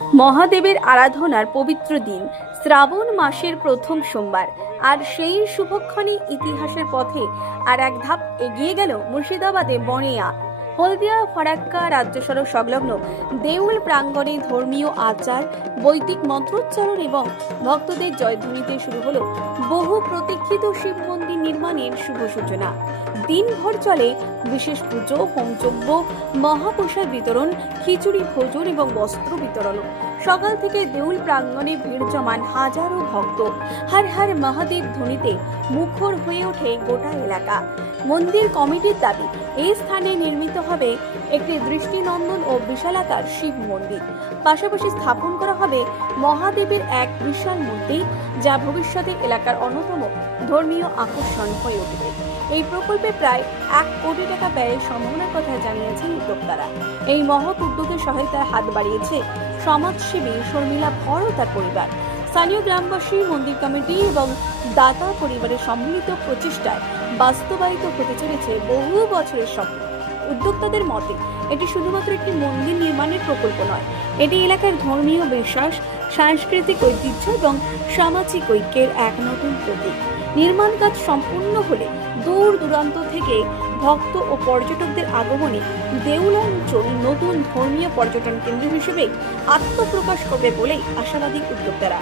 মহাদেবের আরাধনার পবিত্র দিন শ্রাবণ মাসের প্রথম সোমবার, আর সেই শুভক্ষণে ইতিহাসের পথে আর এক ধাপ এগিয়ে গেল মুর্শিদাবাদে বনেয়া হলদিয়া ফারাক্কা রাজ্য সড়ক সংলগ্ন দেউল প্রাঙ্গণে ধর্মীয় আচার, বৈদিক মন্ত্রোচ্চারণ এবং ভক্তদের জয়ধ্বনিতে শুরু হলো বহু প্রতীক্ষিত শিব মন্দির নির্মাণের শুভ সূচনা। দিনভর চলে বিশেষ পুজো, হোমযজ্ঞ, মহাপ্রসাদ বিতরণ, খিচুড়ি ভোজন এবং বস্ত্র বিতরণ। সকাল থেকে দেউল প্রাঙ্গণে ভিড় জমান হাজারো ভক্ত। হর হর মহাদেব ধ্বনিতে মুখর হয়ে ওঠে গোটা এলাকা। মন্দির কমিটির দাবি, এই স্থানে নির্মিত হবে একটি দৃষ্টিনন্দন ও বিশালাকার শিব মন্দির। পাশাপাশি স্থাপন করা হবে মহাদেবের এক বিশাল মূর্তি, যা ভবিষ্যতে এলাকার অন্যতম ধর্মীয় আকর্ষণ হয়ে উঠবে। এই প্রকল্পে প্রায় 1 কোটি টাকা ব্যয়ের সম্ভাবনার কথা জানিয়েছেন উদ্যোক্তারা। এই মহৎ উদ্যোগে সহায়তার হাত বাড়িয়েছে সমাজসেবী শর্মিলা ভর ও তার পরিবার। স্থানীয় গ্রামবাসী, মন্দির কমিটি এবং দাতা পরিবারের সম্মিলিত প্রচেষ্টায় বাস্তবায়িত হতে চলেছে বহু বছরের স্বপ্ন। উদ্যোক্তাদের মতে এটি শুধুমাত্র একটি মন্দির নির্মাণের প্রকল্প নয়, এটি এলাকার ধর্মীয় বিশ্বাস, সাংস্কৃতিক ঐতিহ্য এবং সামাজিক ঐক্যের এক নতুন প্রতীক। নির্মাণ কাজ সম্পূর্ণ হলে দূর দূরান্ত থেকে ভক্ত ও পর্যটকদের আগমনে দেউল অঞ্চল নতুন ধর্মীয় পর্যটন কেন্দ্র হিসেবে আত্মপ্রকাশ করবে বলেই আশাবাদী উদ্যোক্তারা।